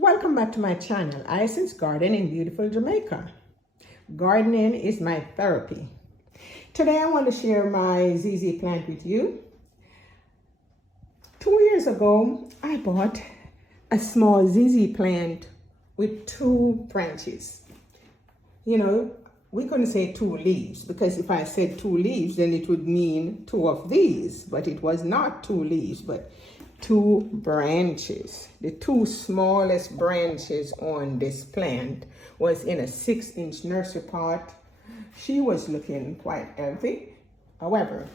Welcome back to my channel, Ison's Garden in beautiful Jamaica. Gardening is my therapy. Today I want to share my ZZ plant with you. 2 years ago, I bought a small ZZ plant with 2 branches. You know, we couldn't say 2 leaves, because if I said 2 leaves, then it would mean 2 of these, but it was not 2 leaves, but 2 branches. The 2 smallest branches on this plant was in a 6-inch nursery pot. She was looking quite healthy. However,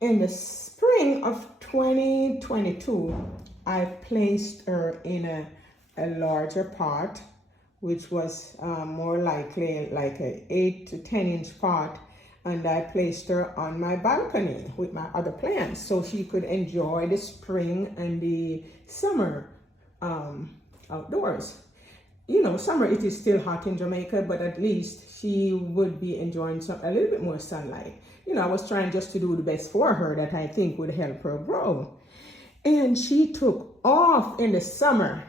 in the spring of 2022, I placed her in a larger pot, which was more likely like an 8 to 10-inch pot, and I placed her on my balcony with my other plants so she could enjoy the spring and the summer outdoors. You know, summer it is still hot in Jamaica, but at least she would be enjoying a little bit more sunlight. You know, I was trying just to do the best for her that I think would help her grow. And she took off in the summer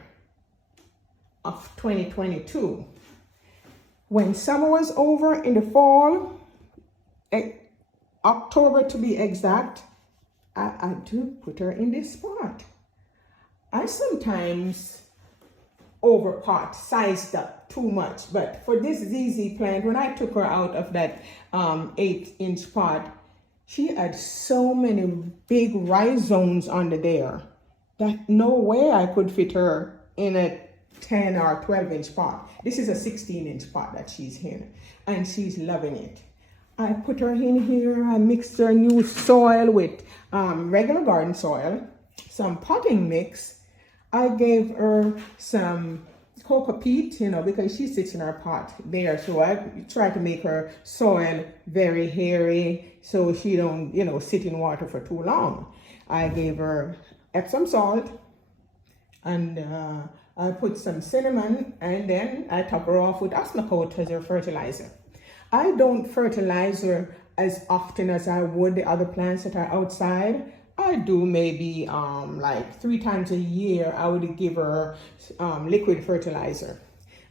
of 2022. When summer was over in the fall, October to be exact, I do put her in this spot. I sometimes overpot, sized up too much, but for this ZZ plant, when I took her out of that 8-inch pot, she had so many big rhizomes under there that no way I could fit her in a 10 or 12-inch pot. This is a 16-inch pot that she's in, and she's loving it. I put her in here. I mixed her new soil with regular garden soil, some potting mix. I gave her some cocoa peat, you know, because she sits in her pot there. So I try to make her soil very hairy so she don't, you know, sit in water for too long. I gave her Epsom salt, and I put some cinnamon, and then I top her off with Osmocote as her fertilizer. I don't fertilize her as often as I would the other plants that are outside. I do maybe like 3 times a year. I would give her liquid fertilizer.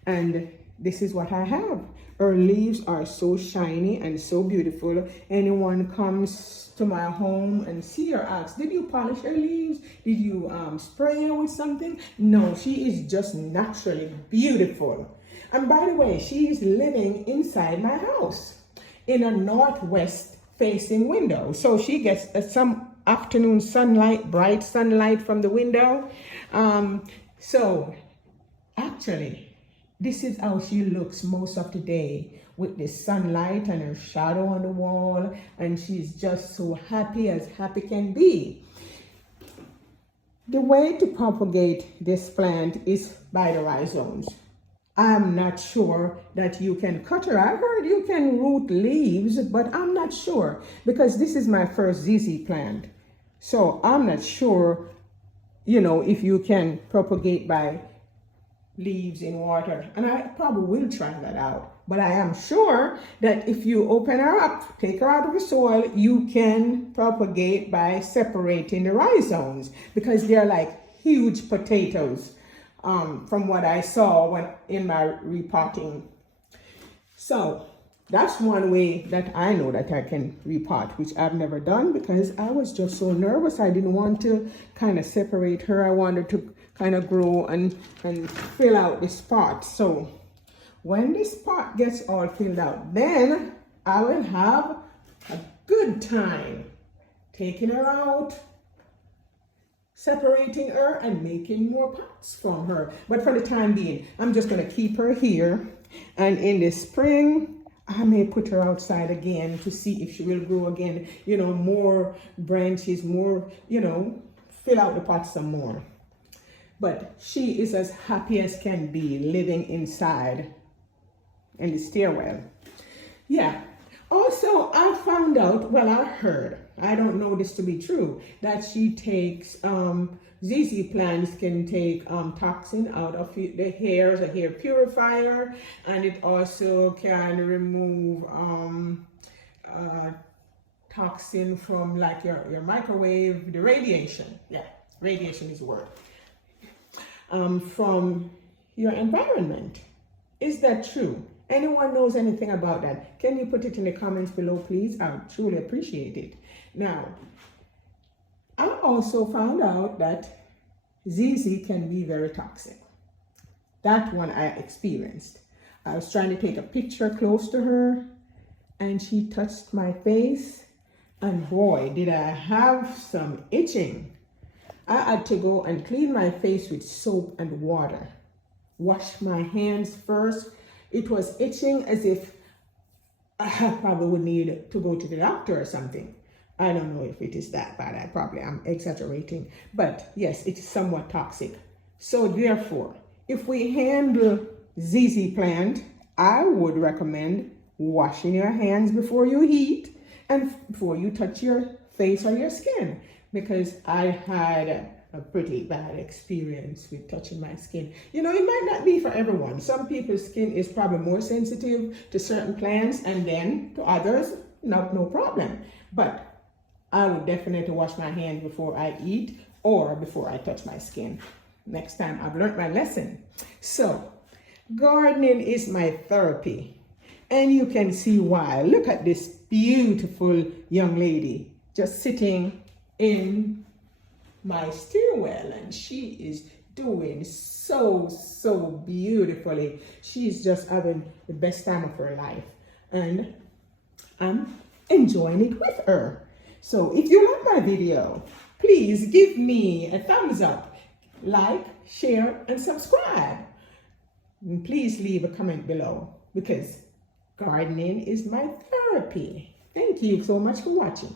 And this is what I have. Her leaves are so shiny and so beautiful. Anyone comes to my home and see her asks, did you polish her leaves? Did you spray her with something? No, she is just naturally beautiful. And by the way, she is living inside my house in a northwest facing window. So she gets some afternoon sunlight, bright sunlight from the window. So actually, this is how she looks most of the day, with the sunlight and her shadow on the wall. And she's just so happy as happy can be. The way to propagate this plant is by the rhizomes. I'm not sure that you can cut her. I heard you can root leaves, but I'm not sure because this is my first ZZ plant. So I'm not sure, you know, if you can propagate by leaves in water. And I probably will try that out. But I am sure that if you open her up, take her out of the soil, you can propagate by separating the rhizomes because they're like huge potatoes. From what I saw in my repotting. So that's one way that I know that I can repot, which I've never done because I was just so nervous. I didn't want to kind of separate her. I wanted to kind of grow and fill out this pot. So when this pot gets all filled out, then I will have a good time taking her out, separating her and making more pots from her. But for the time being, I'm just going to keep her here. And in the spring, I may put her outside again to see if she will grow again. You know, more branches, more, you know, fill out the pot some more. But she is as happy as can be living inside in the stairwell. Yeah. Also, I found out, well, I heard, I don't know this to be true, that she takes, ZZ plants can take toxin out of the hair as a hair purifier, and it also can remove toxin from like your microwave, the radiation. Yeah, radiation is the word. from your environment. Is that true? Anyone knows anything about that? Can you put it in the comments below, please? I would truly appreciate it. Now, I also found out that ZZ can be very toxic. That one I experienced. I was trying to take a picture close to her, and she touched my face, and boy, did I have some itching. I had to go and clean my face with soap and water. Wash my hands first. It was itching as if I probably would need to go to the doctor or something. I don't know if it is that bad. I'm exaggerating. But yes, it is somewhat toxic. So therefore, if we handle ZZ plant, I would recommend washing your hands before you eat and before you touch your face or your skin, because I had a pretty bad experience with touching my skin. You know, it might not be for everyone. Some people's skin is probably more sensitive to certain plants, and then to others, no problem. But I would definitely wash my hands before I eat or before I touch my skin. Next time, I've learned my lesson. So, gardening is my therapy. And you can see why. Look at this beautiful young lady just sitting in my stairwell, and she is doing so beautifully. She's just having the best time of her life, and I'm enjoying it with her. So if you like my video, please give me a thumbs up, like, share, and subscribe. And please leave a comment below, because gardening is my therapy. Thank you so much for watching.